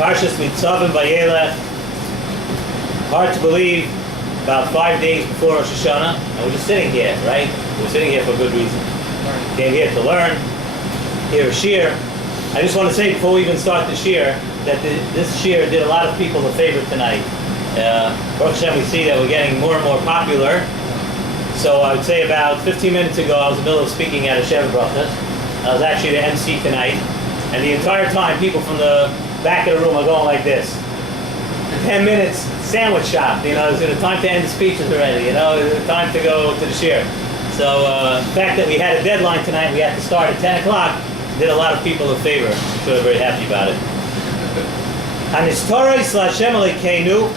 Parshas Mitzavim Vayelech. Hard to believe, about 5 days before Rosh Hashana, and we're just sitting here, right? We're sitting here for a good reason. Came here to learn, hear a shir. I just want to say before we even start the shir, that this shir did a lot of people a favor tonight. Baruch Hashem, we see that we're getting more and more popular. So I would say about 15 minutes ago, I was in the middle of speaking at a Sheva Brachas. I was actually the MC tonight, and the entire time, people from the back of the room are going like this. 10 minutes, sandwich shop, it's time to end the speeches already, it's time to go to the shir. So the fact that we had a deadline tonight, we had to start at 10 o'clock, did a lot of people a favor. I'm sure they're very happy about it. Hanistoros Lashem Alekeinu,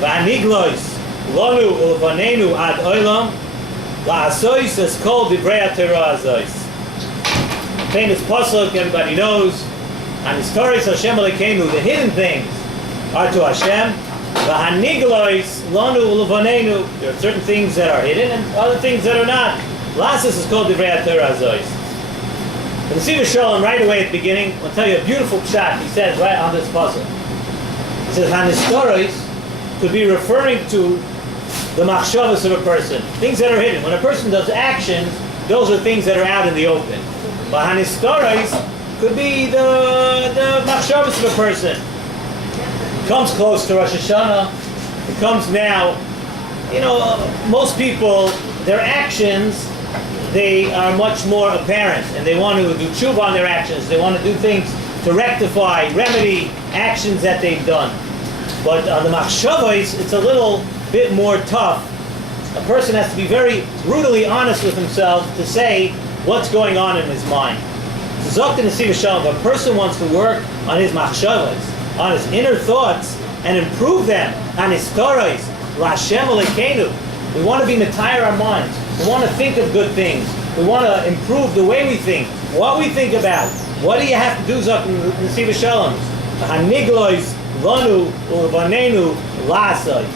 V'aniglois, Lonu Ulvanenu Ad Olam, La'asois Es Kol Divrei HaTorah Azois. Famous pasuk, everybody knows. Hanistoros Lashem Alekeinu, the hidden things are to Hashem. V'haniglois Lonu Ulvanenu, there are certain things that are hidden and other things that are not. La'asos Es Kol Divrei HaTorah Azois. In the Siva Shalom, right away at the beginning, I'll tell you a beautiful pshat. He says right on this puzzle. He says, Hanistoros could be referring to the machshavas of a person, things that are hidden. When a person does actions, those are things that are out in the open. But Hanistoros could be the machshavas of a person. It comes close to Rosh Hashana. It comes now. Most people, their actions, they are much more apparent, and they want to do tshuva on their actions. They want to do things to rectify, remedy actions that they've done. But on the machshavos, it's a little bit more tough. A person has to be very brutally honest with himself to say what's going on in his mind. Zokt in the Siva Shalom, if a person wants to work on his machshavos, on his inner thoughts, and improve them, on his stories, Lashem Alekeinu, we want to be mitayar our minds. We want to think of good things. We want to improve the way we think, what we think about. What do you have to do, Zok, in the Siva Shalom? Haniglois, Lanu, Ulvanenu, Lasois.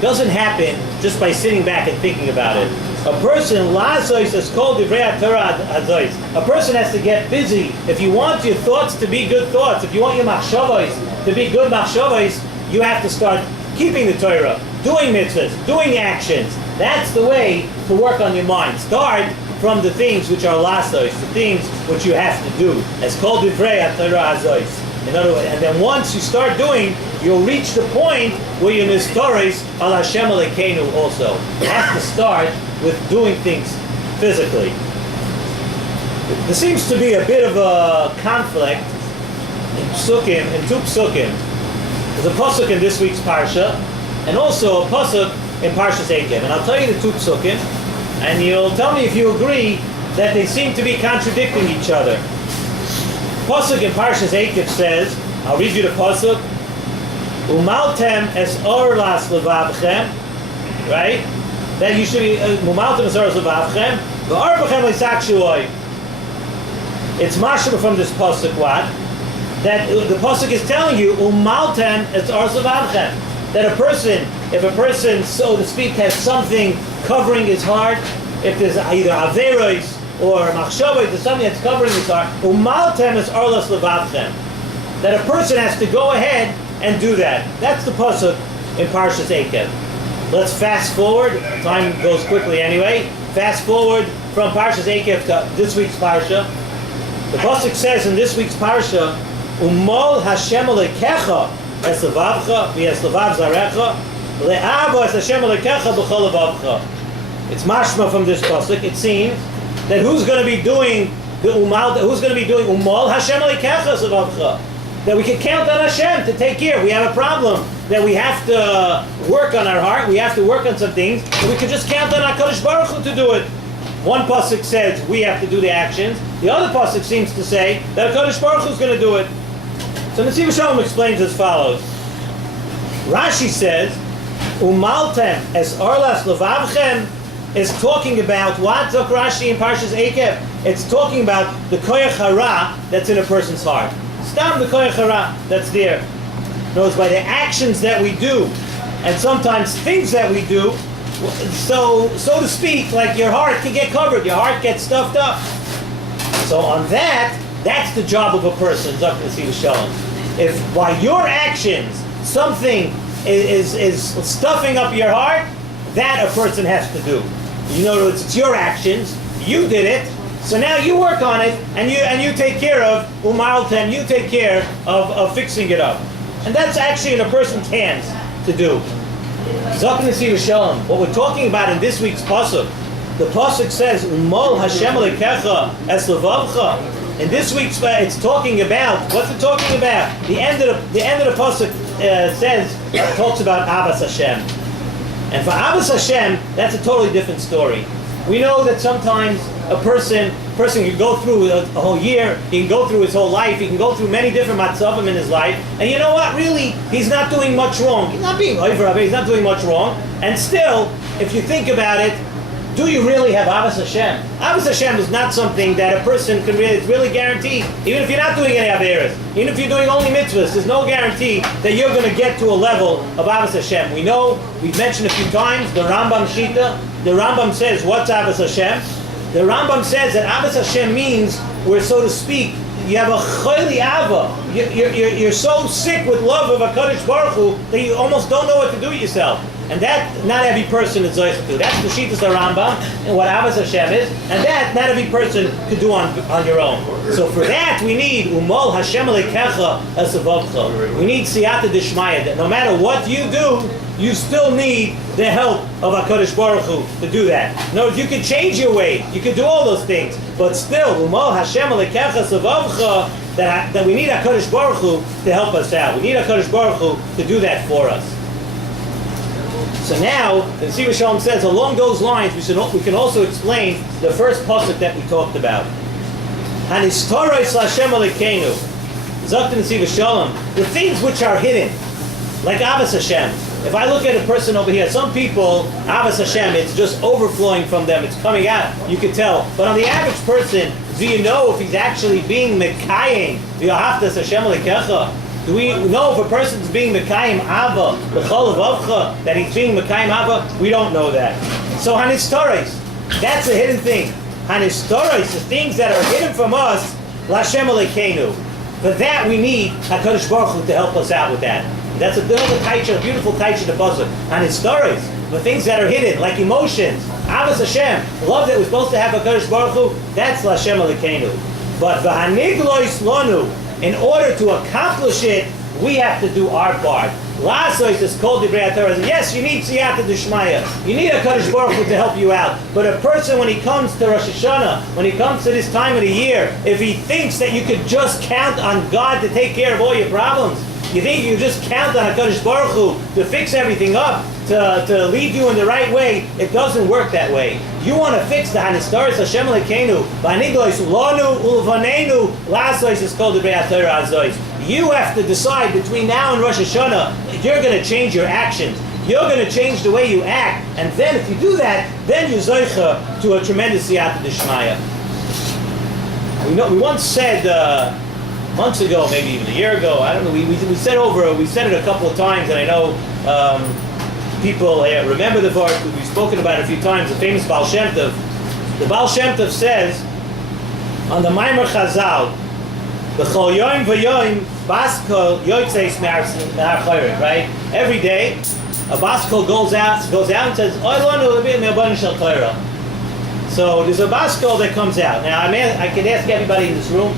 Doesn't happen just by sitting back and thinking about it. A person, Lasois, is called Divrei HaTorah Azois. A person has to get busy. If you want your thoughts to be good thoughts, if you want your machshavos to be good machshavos, you have to start keeping the Torah, doing mitzvahs, doing actions. That's the way to work on your mind. Start from the things which are lasos, the things which you have to do. As called Divrei HaTorah Azois. In other words, and then once you start doing, you'll reach the point where you nistoros al Hashem Alekeinu also. You have to start with doing things physically. There seems to be a bit of a conflict in two psukim. There's a pasuk in this week's parsha, and also a pasuk in Parshas Eikev. And I'll tell you the two psukim, and you'll tell me if you agree that they seem to be contradicting each other. Pasuk in Parshas Eikev says, I'll read you the pasuk, Umaltem es orlas levavchem, right? That you should be, Umaltem es orlas levavchem, v'arbachem l'sakshuoi. It's mashma from this pasuk what? That the pasuk is telling you, Umaltem es orlas levavchem. That if a person, so to speak, has something covering his heart, if there's either averos or machshavos, there's something that's covering his heart, umaltem is arlas levavchem. That a person has to go ahead and do that. That's the pasuk in Parshas Eikev. Let's fast forward. Time goes quickly anyway. Fast forward from Parshas Eikev to this week's parsha. The pasuk says in this week's parsha, Umol Hashem Alekecha es levavcha v'es levav zarecha le'avo es Hashem Alekecha b'chol levavcha. It's mashma from this pasuk. It seems that who's going to be doing the umal? Who's going to be doing umal Hashem Alekecha es levavcha? That we can count on Hashem to take care. We have a problem that we have to work on our heart. We have to work on some things, and we can just count on HaKadosh Baruch Hu to do it. One pasuk says we have to do the actions. The other pasuk seems to say that HaKadosh Baruch Hu is going to do it. So the Siva Shalom explains as follows. Rashi says, Umaltem es arlas levavchem is talking about what? Zok Rashi in Parshas Eikev. It's talking about the koyach hara that's in a person's heart. Stam the koyach hara that's there. In other words, by the actions that we do, and sometimes things that we do, so to speak, like your heart can get covered, your heart gets stuffed up. So on that, that's the job of a person, Zok Nesiva Shalom. If by your actions something is stuffing up your heart, that a person has to do. You know, it's your actions. You did it. So now you work on it, and you take care of umaltem. You take care of fixing it up, and that's actually in a person's hands to do. Zaken Nesiv Shalom. What we're talking about in this week's pasuk, the pasuk says Umol Hashem Lekecha Es Levavcha. In this week's, it's talking about, what's it talking about? The end of the pasuk talks about Abbas Hashem, and for Abbas Hashem, that's a totally different story. We know that sometimes a person can go through a whole year, he can go through his whole life, he can go through many different matzavim in his life, and you know what? Really, he's not doing much wrong. He's not being over, he's not doing much wrong. And still, if you think about it, do you really have Abbas Hashem? Abbas Hashem is not something that a person can really, it's really guaranteed. Even if you're not doing any Averas, even if you're doing only mitzvahs, there's no guarantee that you're going to get to a level of Abbas Hashem. We know, we've mentioned a few times, the Rambam Shita, the Rambam says, what's Abbas Hashem? The Rambam says that Abbas Hashem means, where, so to speak, you have a chayli ava. You're so sick with love of HaKadosh Baruch Hu that you almost don't know what to do with yourself. And that, not every person is zoich to. That's the Shitas Rambam, and what Abbas Hashem is, and that, not every person could do on your own. So for that, we need Umol Hashem Lekecha Es Levavcha. We need Siyata Dishmaya, that no matter what you do, you still need the help of HaKadosh Baruch Hu to do that. No, you can change your way, you can do all those things, but still, Umol Hashem Lekecha Es Levavcha, that we need HaKadosh Baruch Hu to help us out. We need HaKadosh Baruch Hu to do that for us. So now, the Nesiv Shalom says, along those lines, we can also explain the first pasuk that we talked about. Hanistoros Hashem Elokeinu. Zaken Nesiv Shalom. The things which are hidden, like Abbas Hashem. If I look at a person over here, some people, Abbas Hashem, it's just overflowing from them, it's coming out, you can tell. But on the average person, do you know if he's actually being Mekayim, V'ahavtas Hashem Elokecha? Do we know if a person's being Mekayim Ava, B'chol Avavcha, that he's being Mekayim Ava? We don't know that. So Hanistoros, that's a hidden thing. Hanistoros, the things that are hidden from us, L'Hashem Elokeinu. For that we need HaKadosh Baruch Hu to help us out with that. That's a beautiful taich in the pasuk. Hanistoros, the things that are hidden, like emotions, Abbas Hashem, love that we're supposed to have HaKadosh Baruch Hu, that's L'Hashem Elokeinu. But V'haniglois lonu, in order to accomplish it, we have to do our part. Lasois is called Divrei Torah. Yes, you need Siyata D'Shmaya. You need a Kadosh Baruch Hu to help you out. But a person, when he comes to Rosh Hashana, when he comes to this time of the year, if he thinks that you could just count on God to take care of all your problems, you think you just count on a Kadosh Baruch Hu to fix everything up, to lead you in the right way, it doesn't work that way. You want to fix the Hanistoros Hashem Elokeinu, V'haniglois lonu u'levanenu, Lasois is called Divrei Torah Azois. You have to decide between now and Rosh Hashana, you're going to change your actions. You're going to change the way you act. And then if you do that, then you're zoicha to a tremendous siyata d'shmaya. We once said, months ago, maybe even a year ago, I don't know, we said it a couple of times, and I know people remember the verse, we've spoken about it a few times, the famous Baal Shem Tov. The Baal Shem Tov says, on the Maimer Chazal, B'chol yoyim v'yoyim baskol yoytzeis me'ar chayrim, right? Every day, a baskol goes out and says, Oy lonu lebi me'abonin shel chayra. So there's a baskol that comes out. Now I can ask everybody in this room,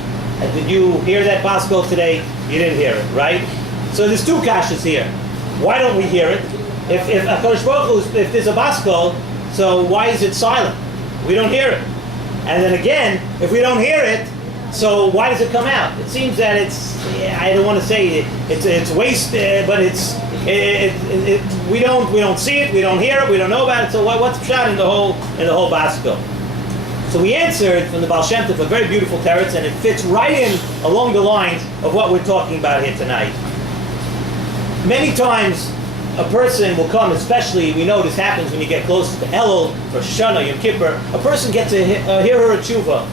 did you hear that baskol today? You didn't hear it, right? So there's two kashas here. Why don't we hear it? If HaKadosh Baruch Hu, if there's a baskol, so why is it silent? We don't hear it. And then again, if we don't hear it, so why does it come out? It seems that I don't want to say it's wasted, but we don't see it, we don't hear it, we don't know about it. So what's the shot in the whole baskol? So we answered from the Baal Shem Tov a very beautiful teretz, and it fits right in along the lines of what we're talking about here tonight. Many times a person will come, especially we know this happens when you get close to Elul, Rosh Hashana, Yom Kippur, a person gets to hear her tshuva.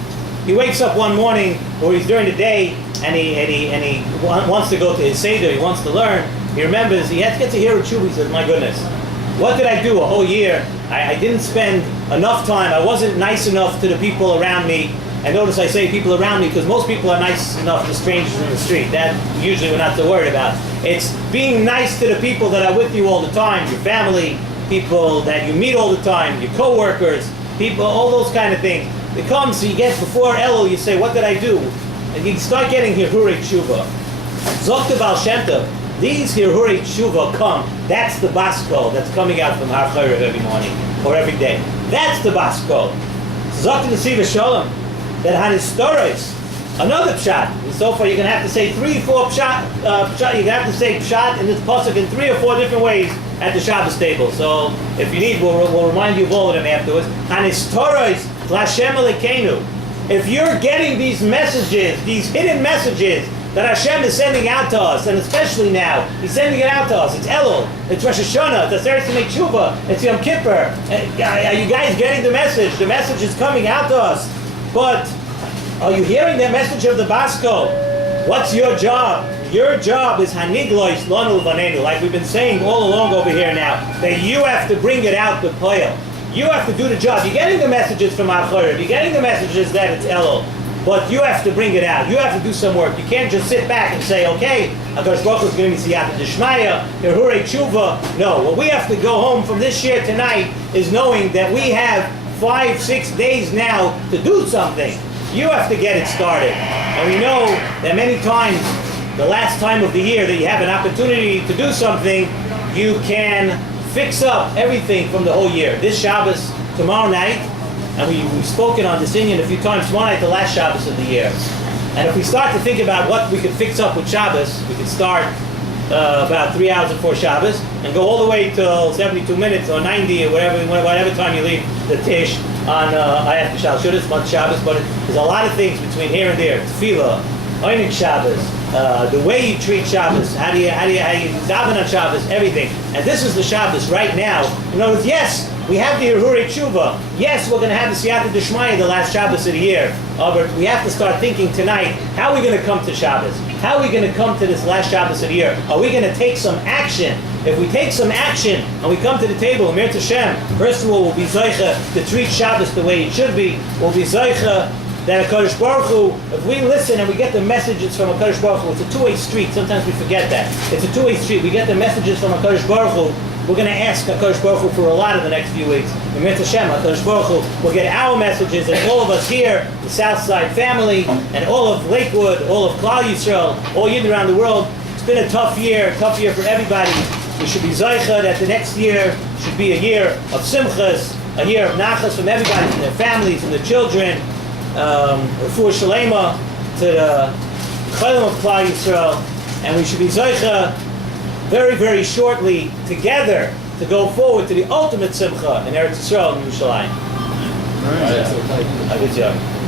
He wakes up one morning, or he's during the day, and he wants to go to his Seder, he wants to learn. He remembers, he has to get to hear a tshuva. He says, my goodness, what did I do a whole year? I didn't spend enough time, I wasn't nice enough to the people around me, And notice I say people around me because most people are nice enough to strangers in the street. That usually we're not so worried about. It's being nice to the people that are with you all the time, your family, people that you meet all the time, your co-workers, people, all those kind of things. It comes, so you get before Elul, you say, what did I do? And you start getting Hirhurei Tshuva. Zok Baal Shem Tov, these Hirhurei Tshuva come, that's the Baskol that's coming out from Har Chayrev every morning, or every day. That's the Baskol. Zok Nesiv Shalom, that Hanistorus, another pshat. And so far you're going to have to say 3 or 4 pshat, you're going to have to say pshat in this pasuk in 3 or 4 different ways at the Shabbos table. So if you need, we'll remind you of all of them afterwards. Hanistorus L'Hashem Elokeinu. If you're getting these messages, these hidden messages that Hashem is sending out to us, and especially now, He's sending it out to us. It's Elul, it's Rosh Hashana, it's Aseret Yemei Tshuva, it's Yom Kippur. Are you guys getting the message? The message is coming out to us. But are you hearing the message of the Basko? What's your job? Your job is Haniglois Lanu Vanenu, like we've been saying all along over here now, that you have to bring it out to Poyel. You have to do the job. You're getting the messages from Achorev. You're getting the messages that it's Elul. But you have to bring it out. You have to do some work. You can't just sit back and say, okay, HaKadosh Baruch Hu is giving me Siyata D'Shmaya, Hirhurei Tshuva. No, what we have to go home from this year tonight is knowing that we have 5-6 days now to do something. You have to get it started. And we know that many times, the last time of the year that you have an opportunity to do something, you can fix up everything from the whole year. This Shabbos, tomorrow night, and we've spoken on this Inyan a few times, tomorrow night, the last Shabbos of the year. And if we start to think about what we could fix up with Shabbos, we could start about 3 hours before Shabbos and go all the way till 72 minutes or 90 or whatever time you leave the Tish on Ayat B'Shal Shudas, month Shabbos. But there's a lot of things between here and there. Tefillah, Oynik Shabbos, the way you treat Shabbos, how do you daven on Shabbos, everything. And this is the Shabbos right now. In other words, yes, we have the Hirhurei Tshuva. Yes, we're going to have the Siyata D'Shmaya the last Shabbos of the year. But we have to start thinking tonight, how are we going to come to Shabbos? How are we going to come to this last Shabbos of the year? Are we going to take some action? If we take some action and we come to the table, Amir Tashem, first of all, we'll be Zoicha to treat Shabbos the way it should be. We'll be Zoicha that HaKadosh Baruch Hu, if we listen and we get the messages from HaKadosh Baruch Hu, it's a two-way street. Sometimes we forget that. It's a two-way street. We get the messages from HaKadosh Baruch Hu. We're going to ask HaKadosh Baruch Hu for a lot of the next few weeks. Amir Tashem, HaKadosh Baruch Hu will get our messages, and all of us here, the Southside family, and all of Lakewood, all of Klal Yisrael, all Yidden around the world. It's been a tough year for everybody. We should be Zoicha that the next year should be a year of Simchas, a year of Nachas from everybody, from their families, from their children, Refuah Shalema to the Chaylim of Klal Yisrael, and we should be Zoicha very, very shortly together to go forward to the ultimate Simcha in Eretz Yisrael and Yerushalayim. All right.